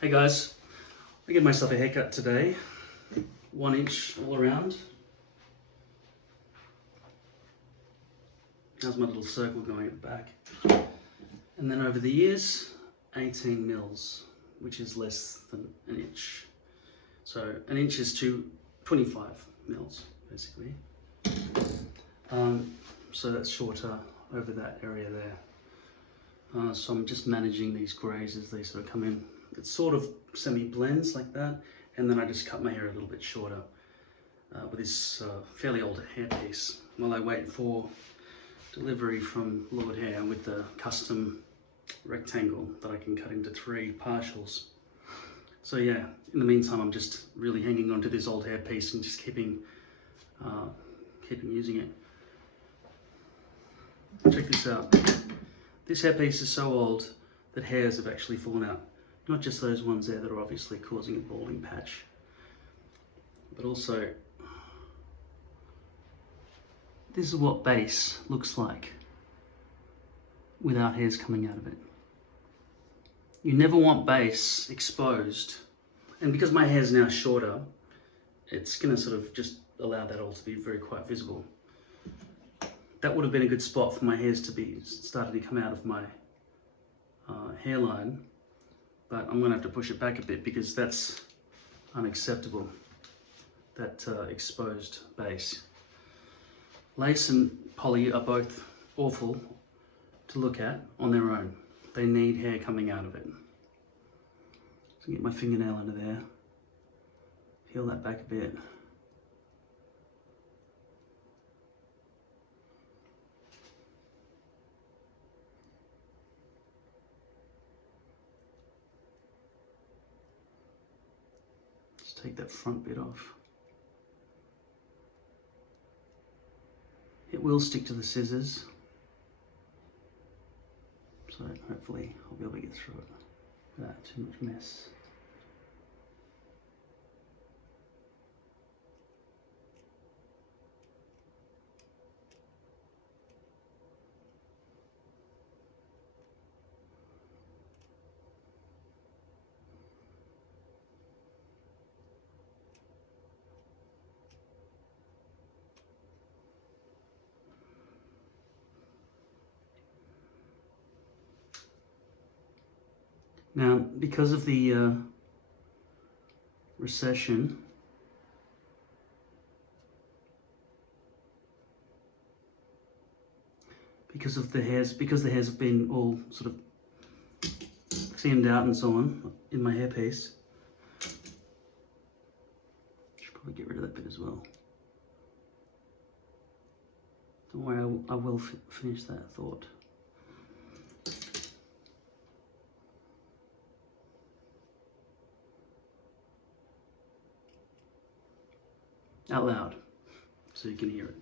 Hey guys, I gave myself a haircut today, 1 inch all around. How's my little circle going at the back? And then over the years, 18 mils, which is less than an inch. So an inch is 25 mils, basically. So that's shorter over that area there. So I'm just managing these grays as they sort of come in. It sort of semi-blends like that, and then I just cut my hair a little bit shorter with this fairly old hairpiece while I wait for delivery from Lord Hair with the custom rectangle that I can cut into 3 partials. So yeah, in the meantime I'm just really hanging on to this old hairpiece and just keeping using it. Check this out. This hairpiece is so old that hairs have actually fallen out. Not just those ones there that are obviously causing a balding patch, but also this is what base looks like without hairs coming out of it. You never want base exposed, and because my hair is now shorter, it's going to sort of just allow that all to be quite visible. That would have been a good spot for my hairs to be starting to come out of my hairline, but I'm going to have to push it back a bit because that's unacceptable, that exposed base. Lace and poly are both awful to look at on their own. They need hair coming out of it. So get my fingernail under there, peel that back a bit. Just take that front bit off. It will stick to the scissors, so hopefully I'll be able to get through it without too much mess. Now, because of the recession, because the hairs have been all sort of seamed out and so on in my hairpiece, should probably get rid of that bit as well. Don't worry, I will finish that thought. Out loud, so you can hear it.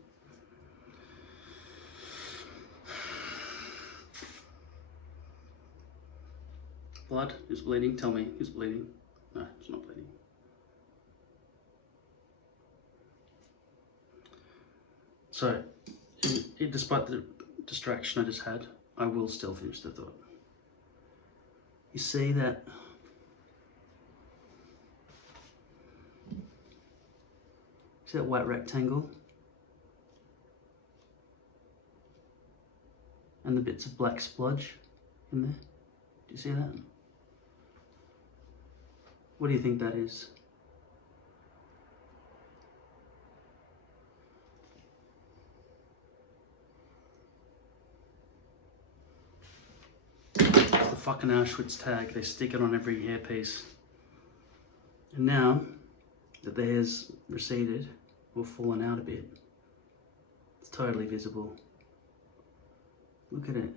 Blood is bleeding. Tell me, is bleeding? No, it's not bleeding. So, despite the distraction I just had, I will still finish the thought. You see that? See that white rectangle? And the bits of black splodge in there? Do you see that? What do you think that is? It's the fucking Auschwitz tag. They stick it on every hairpiece. And now that the hair's receded or fallen out a bit, it's totally visible. Look at it.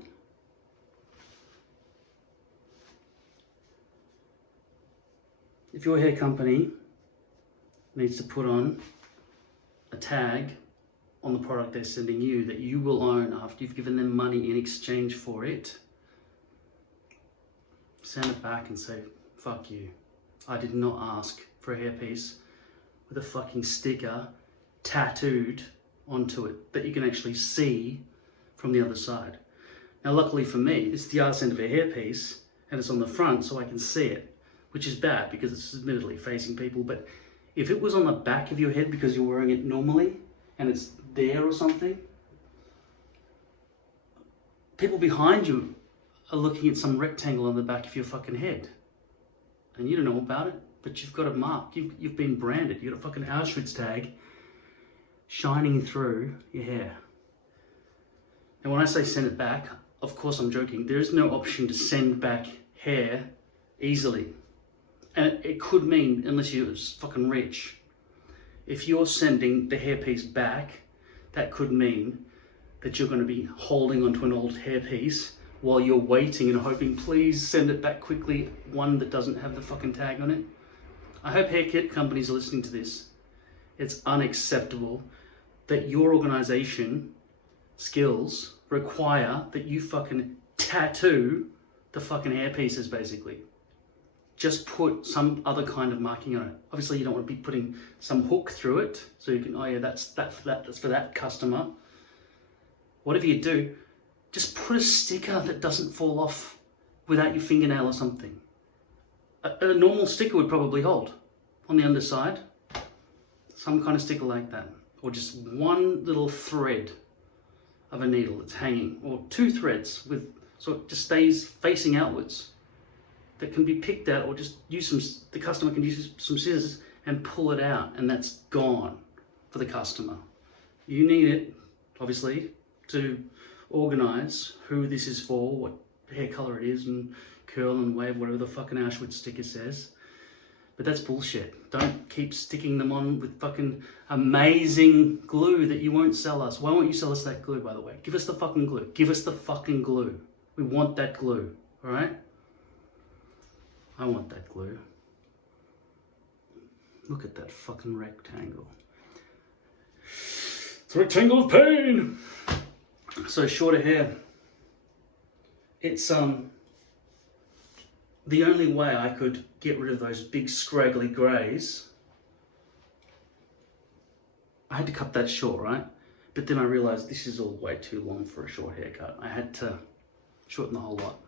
If your hair company needs to put on a tag on the product they're sending you that you will own after you've given them money in exchange for it, send it back and say, fuck you. I did not ask for a hairpiece with a fucking sticker tattooed onto it that you can actually see from the other side. Now luckily for me, it's the arse end of a hairpiece and it's on the front so I can see it. which is bad because it's admittedly facing people. But if it was on the back of your head because you're wearing it normally and it's there or something, people behind you are looking at some rectangle on the back of your fucking head and you don't know about it, but you've got a mark. You've been branded. You've got a fucking Auschwitz tag shining through your hair. And when I say send it back, of course I'm joking. There is no option to send back hair easily. And it could mean, unless you're fucking rich, if you're sending the hairpiece back, that could mean that you're going to be holding onto an old hairpiece while you're waiting and hoping, please send it back quickly, one that doesn't have the fucking tag on it. I hope hair kit companies are listening to this. It's unacceptable that your organization skills require that you fucking tattoo the fucking hairpieces, basically. Just put some other kind of marking on it. Obviously you don't want to be putting some hook through it, so you can, oh yeah, that's for that customer. Whatever you do, just put a sticker that doesn't fall off without your fingernail or something. A normal sticker would probably hold on the underside. Some kind of sticker like that. Or just one little thread of a needle that's hanging, or two threads with, so it just stays facing outwards, that can be picked out, or just use the customer can use some scissors and pull it out, and that's gone for the customer. You need it, obviously, to organize who this is for, what hair color it is, and curl and wave, whatever the fucking Auschwitz sticker says. But that's bullshit. Don't keep sticking them on with fucking amazing glue that you won't sell us. Why won't you sell us that glue, by the way? Give us the fucking glue. Give us the fucking glue. We want that glue, all right? I want that glue. Look at that fucking rectangle. It's a rectangle of pain. So shorter hair. It's the only way I could get rid of those big scraggly greys. I had to cut that short, right? But then I realized this is all way too long for a short haircut. I had to shorten the whole lot.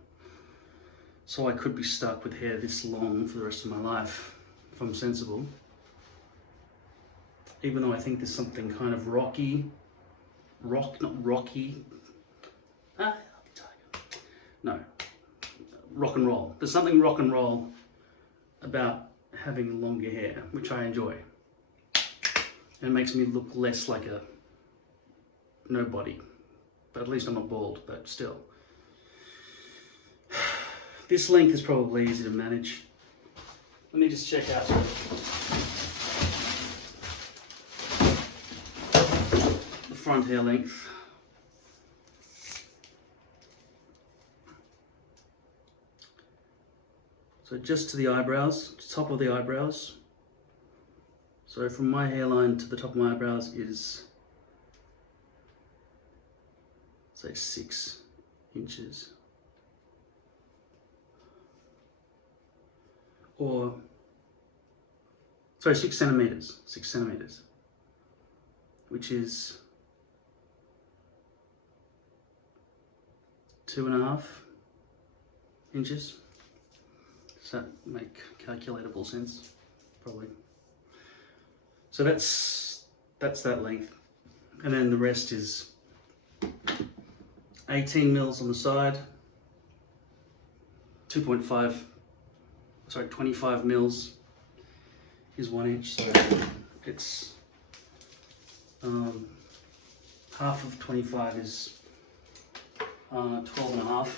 So I could be stuck with hair this long for the rest of my life, if I'm sensible. Even though I think there's something kind of not rocky. No, rock and roll. There's something rock and roll about having longer hair, which I enjoy. And it makes me look less like a nobody. But at least I'm not bald, but still. This length is probably easy to manage. Let me just check out the front hair length. So just to the eyebrows, top of the eyebrows. So from my hairline to the top of my eyebrows is, say, 6 inches. Or, sorry, 6 centimeters, 6 centimeters, which is 2.5 inches. Does that make calculatable sense? Probably. So that's that length. And then the rest is 18 mils on the side, 25 mils is 1 inch. So it's half of 25 is 12.5.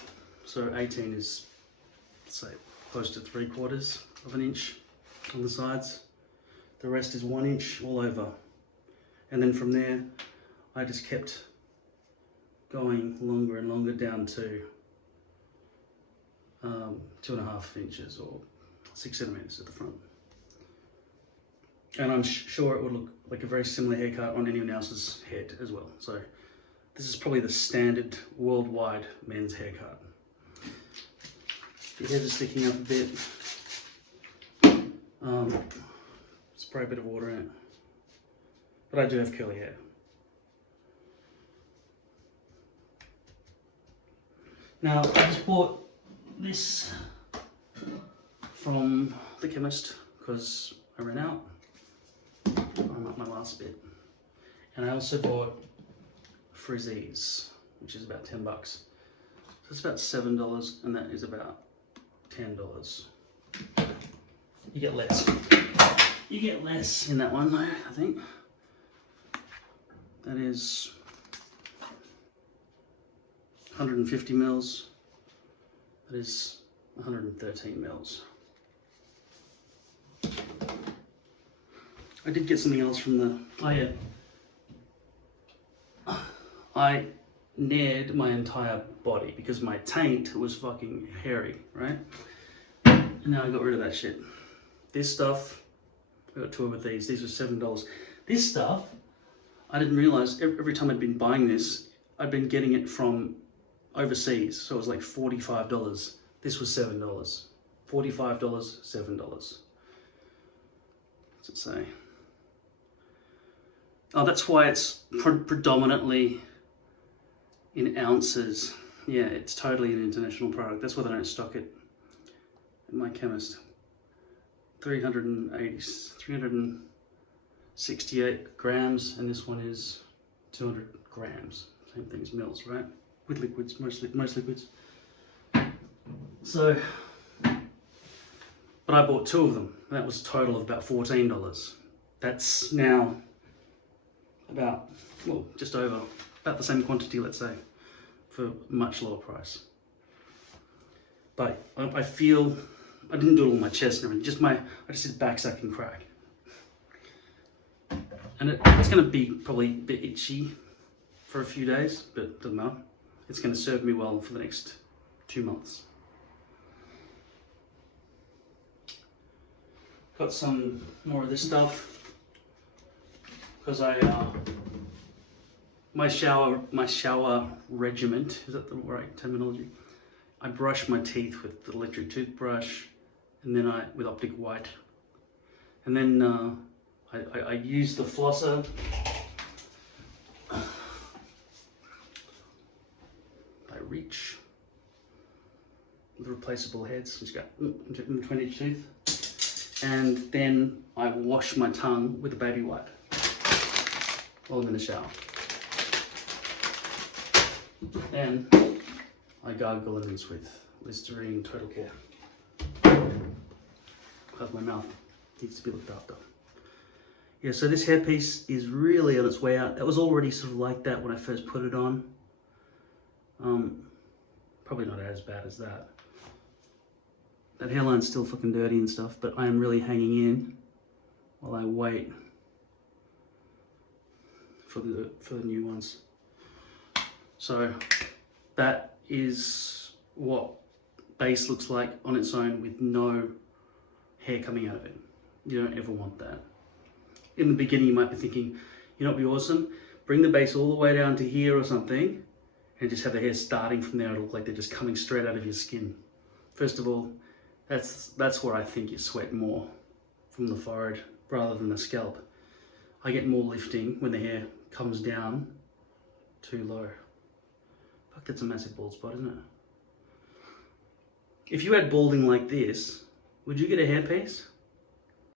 So 18 is, say, close to 3/4 of an inch on the sides. The rest is 1 inch all over. And then from there, I just kept going longer and longer down to 2.5 inches or 6 centimeters at the front. And I'm sure it would look like a very similar haircut on anyone else's head as well. So this is probably the standard worldwide men's haircut. Your hairs are sticking up a bit. Spray a bit of water in it. But I do have curly hair. Now I just bought this from the chemist because I ran out. I'm at my last bit. And I also bought Frizzies, which is about 10 bucks. So it's about $7 and that is about $10. You get less. You get less in that one though, I think. That is 150 mils. That is 113 mils. I did get something else from the, I nared my entire body because my taint was fucking hairy, right? And now I got rid of that shit. This stuff, I got 12 of these. These were $7. This stuff, I didn't realize every time I'd been buying this, I'd been getting it from overseas. So it was like $45. This was $7. $45, $7. What's it say? Oh, that's why it's predominantly in ounces. Yeah, it's totally an international product. That's why they don't stock it at my chemist. 368 grams, and this one is 200 grams. Same thing as mils, right? With liquids, most liquids. So, but I bought 2 of them. That was a total of about $14. That's now about, well, just over, about the same quantity, let's say, for a much lower price. But I feel, I didn't do it on my chest and everything, I just did back, sack and crack. And it's going to be probably a bit itchy for a few days, but it doesn't matter. It's going to serve me well for the next 2 months. Got some more of this stuff because my shower regiment, is that the right terminology? I brush my teeth with the electric toothbrush, and then with optic white, and then I use the flosser. I reach with replaceable heads, which got in between each tooth, and then I wash my tongue with a baby wipe while I'm in the shower. Then I gargle and rinse with Listerine Total Care. Because my mouth needs to be looked after. Yeah, so this hairpiece is really on its way out. That was already sort of like that when I first put it on. Probably not as bad as that. That hairline's still fucking dirty and stuff, but I am really hanging in while I wait for the new ones. So that is what base looks like on its own with no hair coming out of it. You don't ever want that. In the beginning you might be thinking, you know what would be awesome? Bring the base all the way down to here or something and just have the hair starting from there. It'll look like they're just coming straight out of your skin. First of all, that's where I think you sweat more, from the forehead rather than the scalp. I get more lifting when the hair comes down too low. Fuck, that's a massive bald spot, isn't it? If you had balding like this, would you get a hairpiece?